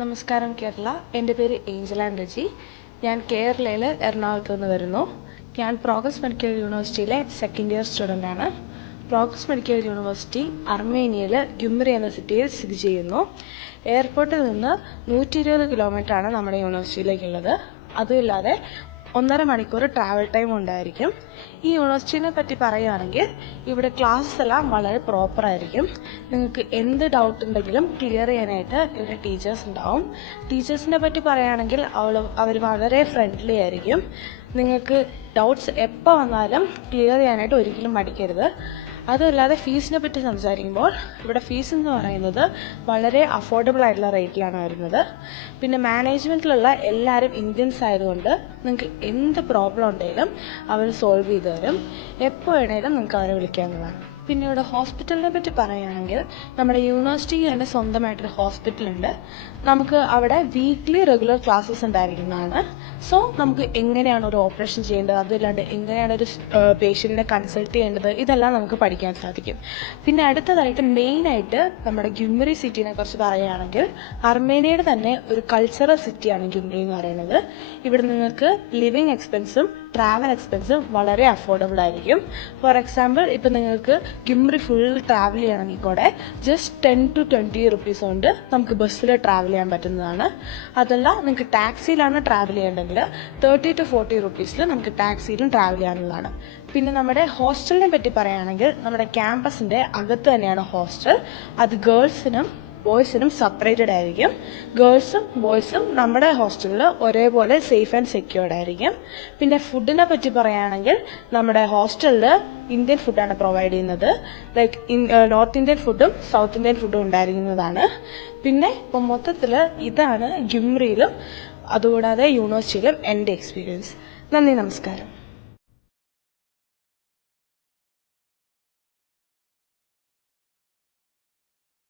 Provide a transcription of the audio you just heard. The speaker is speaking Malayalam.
നമസ്കാരം കേരള. എൻ്റെ പേര് ഏഞ്ചൽ ആൻഡ് റെജി. ഞാൻ കേരളയിൽ എറണാകുളത്ത് നിന്ന് വരുന്നു. ഞാൻ പ്രോഗ്രസ് മെഡിക്കൽ യൂണിവേഴ്സിറ്റിയിലെ സെക്കൻഡ് ഇയർ സ്റ്റുഡൻ്റാണ്. പ്രോഗ്രസ് മെഡിക്കൽ യൂണിവേഴ്സിറ്റി അർമേനിയയിൽ ഗുമ്രി എന്ന സിറ്റിയിൽ സ്ഥിതി ചെയ്യുന്നു. എയർപോർട്ടിൽ നിന്ന് 120 കിലോമീറ്ററാണ് നമ്മുടെ യൂണിവേഴ്സിറ്റിയിലേക്കുള്ളത്. അതുമില്ലാതെ 1.5 മണിക്കൂർ ട്രാവൽ ടൈം ഉണ്ടായിരിക്കും. ഈ യൂണിവേഴ്സിറ്റിനെ പറ്റി പറയുകയാണെങ്കിൽ ഇവിടെ ക്ലാസ്സസ് എല്ലാം വളരെ പ്രോപ്പറായിരിക്കും. നിങ്ങൾക്ക് എന്ത് ഡൗട്ട് ഉണ്ടെങ്കിലും ക്ലിയർ ചെയ്യാനായിട്ട് ഇവിടെ ടീച്ചേഴ്സ് ഉണ്ടാവും. ടീച്ചേഴ്സിനെ പറ്റി പറയുകയാണെങ്കിൽ അവർ വളരെ ഫ്രണ്ട്ലി ആയിരിക്കും. നിങ്ങൾക്ക് ഡൗട്ട്സ് എപ്പോൾ വന്നാലും ക്ലിയർ ചെയ്യാനായിട്ട് ഒരിക്കലും മടിക്കരുത്. അതല്ലാതെ ഫീസിനെ പറ്റി സംസാരിക്കുമ്പോൾ ഇവിടെ ഫീസ് എന്ന് പറയുന്നത് വളരെ അഫോർഡബിൾ ആയിട്ടുള്ള റേറ്റിലാണ് വരുന്നത്. പിന്നെ മാനേജ്മെൻറ്റിലുള്ള എല്ലാവരും ഇന്ത്യൻസ് ആയതുകൊണ്ട് നിങ്ങൾക്ക് എന്ത് പ്രോബ്ലം ഉണ്ടെങ്കിലും അവർ സോൾവ് ചെയ്ത് തരും. എപ്പോൾ വേണമെങ്കിലും നിങ്ങൾക്ക് അവരെ വിളിക്കാവുന്നതാണ്. പിന്നെ ഇവിടെ ഹോസ്പിറ്റലിനെ പറ്റി പറയുകയാണെങ്കിൽ നമ്മുടെ യൂണിവേഴ്സിറ്റിക്ക് തന്നെ സ്വന്തമായിട്ടൊരു ഹോസ്പിറ്റലുണ്ട്. നമുക്ക് അവിടെ വീക്ക്ലി റെഗുലർ ക്ലാസ്സസ് ഉണ്ടായിരിക്കുന്നതാണ്. സോ നമുക്ക് എങ്ങനെയാണ് ഒരു ഓപ്പറേഷൻ ചെയ്യേണ്ടത്, അതല്ലാണ്ട് എങ്ങനെയാണ് ഒരു പേഷ്യൻറ്റിനെ കൺസൾട്ട് ചെയ്യേണ്ടത്, ഇതെല്ലാം നമുക്ക് പഠിക്കാൻ സാധിക്കും. പിന്നെ അടുത്തതായിട്ട് മെയിനായിട്ട് നമ്മുടെ ഗുമ്രി സിറ്റിനെ കുറിച്ച് പറയുകയാണെങ്കിൽ അർമേനിയയുടെ തന്നെ ഒരു കൾച്ചറൽ സിറ്റിയാണ് ഗുമ്രി എന്ന് പറയുന്നത്. ഇവിടെ നിങ്ങൾക്ക് ലിവിങ് എക്സ്പെൻസും ട്രാവൽ എക്സ്പെൻസും വളരെ അഫോർഡബിൾ ആയിരിക്കും. ഫോർ എക്സാമ്പിൾ ഇപ്പം നിങ്ങൾക്ക് ഗുമ്രി ഫുൾ ട്രാവൽ ചെയ്യണമെങ്കിൽ കൂടെ ജസ്റ്റ് 10 to 20 റുപ്പീസ് കൊണ്ട് നമുക്ക് ബസ്സിൽ ട്രാവൽ ചെയ്യാൻ പറ്റുന്നതാണ്. അതല്ല നിങ്ങൾക്ക് ടാക്സിയിലാണ് ട്രാവൽ ചെയ്യേണ്ടതെങ്കിൽ 30 to 40 റുപ്പീസിൽ നമുക്ക് ടാക്സിയിലും ട്രാവൽ ചെയ്യാനുള്ളതാണ്. പിന്നെ നമ്മുടെ ഹോസ്റ്റലിനെ പറ്റി പറയുകയാണെങ്കിൽ നമ്മുടെ ക്യാമ്പസിൻ്റെ അകത്ത് തന്നെയാണ് ഹോസ്റ്റൽ. അത് ഗേൾസിനും ബോയ്സിനും സെപ്പറേറ്റഡ് ആയിരിക്കും. ഗേൾസും ബോയ്സും നമ്മുടെ ഹോസ്റ്റലിൽ ഒരേപോലെ സേഫ് ആൻഡ് സെക്യൂർഡ് ആയിരിക്കും. പിന്നെ ഫുഡിനെ പറ്റി പറയുകയാണെങ്കിൽ നമ്മുടെ ഹോസ്റ്റലിൽ ഇന്ത്യൻ ഫുഡാണ് പ്രൊവൈഡ് ചെയ്യുന്നത്. ലൈക്ക് നോർത്ത് ഇന്ത്യൻ ഫുഡും സൗത്ത് ഇന്ത്യൻ ഫുഡും ഉണ്ടായിരിക്കുന്നതാണ്. പിന്നെ ഇപ്പം മൊത്തത്തിൽ ഇതാണ് ഗുമ്രിയിലും അതുകൂടാതെ യൂണിവേഴ്സിറ്റിയിലും എൻ്റെ എക്സ്പീരിയൻസ്. നന്ദി, നമസ്കാരം.